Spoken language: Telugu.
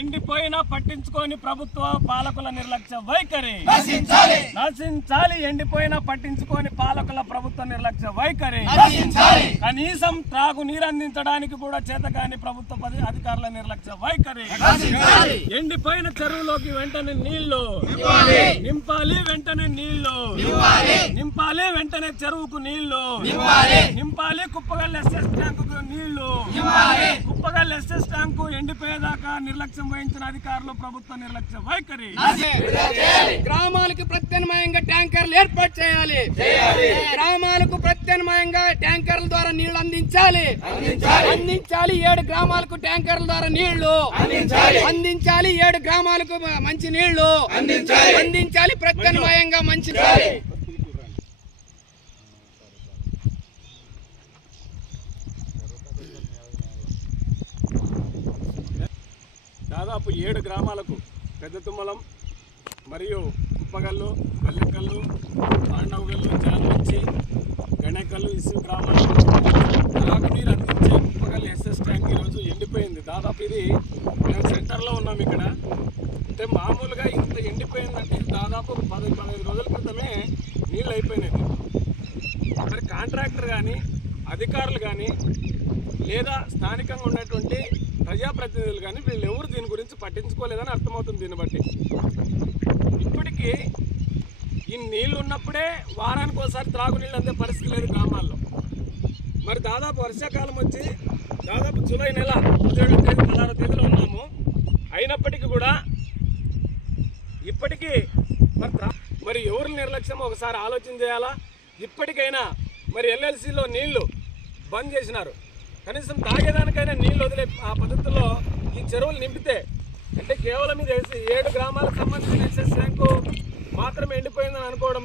ఎండిపోయినా పట్టించుకొని ప్రభుత్వ పాలకుల నిర్లక్ష్య వైఖరి. నశించాలి. ఎండిపోయినా పట్టించుకొని పాలకుల ప్రభుత్వ నిర్లక్ష్య వైఖరి. కనీసం త్రాగు నీరు అందించడానికి కూడా చేతకాని ప్రభుత్వ అధికారుల నిర్లక్ష్య వైఖరి. ఎండిపోయిన చెరువులోకి వెంటనే నీళ్ళు. నింపాలి. వెంటనే నీళ్ళు. నింపాలి. వెంటనే చెరువుకు నీళ్ళు. నింపాలి. కుప్పగల్ ఎస్ఎస్ ట్యాంకు నీళ్ళు. కుప్పగల్ ఎస్ఎస్ ట్యాంకు ఎండిపోయేదాకా నిర్లక్ష్యం వహించిన అధికారులు ప్రభుత్వ నిర్లక్ష్య వైఖరి. గ్రామాలకు ప్రత్యామ్నాయంగా ట్యాంకర్లు ఏర్పాటు చేయాలి. చేయాలి. గ్రామాలకు ప్రత్యామ్నాయంగా ట్యాంకర్ల ద్వారా నీళ్ళు అందించాలి. అందించాలి. అందించాలి ఏడు గ్రామాలకు ట్యాంకర్ల ద్వారా నీళ్ళు. అందించాలి. అందించాలి ఏడు గ్రామాలకు మంచి నీళ్ళు. అందించాలి. అందించాలి ప్రత్యామ్నాయంగా మంచి చేయాలి దాదాపు ఏడు గ్రామాలకు పెద్ద తుమ్మలం మరియు కుప్పగల్లు పల్లెకల్లు పాండవగల్లు జానవచ్చి గణేకల్లు ఇసు గ్రామాలకు తాగునీరు అందించే కుప్పగల్లు ఎస్ఎస్ ట్యాంక్ ఈరోజు ఎండిపోయింది. దాదాపు ఇది మేము సెంటర్లో ఉన్నాం ఇక్కడ. అంటే మామూలుగా ఇంత ఎండిపోయిందంటే దాదాపు ఒక పది పదిహేను రోజుల క్రితమే నీళ్ళు అయిపోయినాయి. మరి కాంట్రాక్టర్ కానీ అధికారులు కానీ లేదా స్థానికంగా ఉన్నటువంటి ప్రజాప్రతినిధులు కానీ వీళ్ళు ఎవరు దీని గురించి పట్టించుకోలేదని అర్థమవుతుంది దీన్ని బట్టి. ఇప్పటికీ ఈ నీళ్ళు ఉన్నప్పుడే వారానికి ఒకసారి త్రాగునీళ్ళు అందే పరిస్థితి లేదు గ్రామాల్లో. మరి దాదాపు వర్షాకాలం వచ్చి దాదాపు జూలై నెల పదిహేడు తేదీ పదహారు తేదీలో ఉన్నాము. అయినప్పటికీ కూడా ఇప్పటికీ మరి మరి ఎవరి నిర్లక్ష్యం ఒకసారి ఆలోచన చేయాలా? ఇప్పటికైనా మరి ఎల్ఎల్సిలో నీళ్ళు బంద్ చేసినారు. కనీసం తాగేదానికైనా నీళ్ళు వదిలే ఆ పద్ధతిలో ఈ చెరువులు నింపితే అంటే కేవలం ఇది ఏడు గ్రామాలకు సంబంధించిన ఎస్ఎస్ ట్యాంకు మాత్రమే ఎండిపోయిందని అనుకోవడం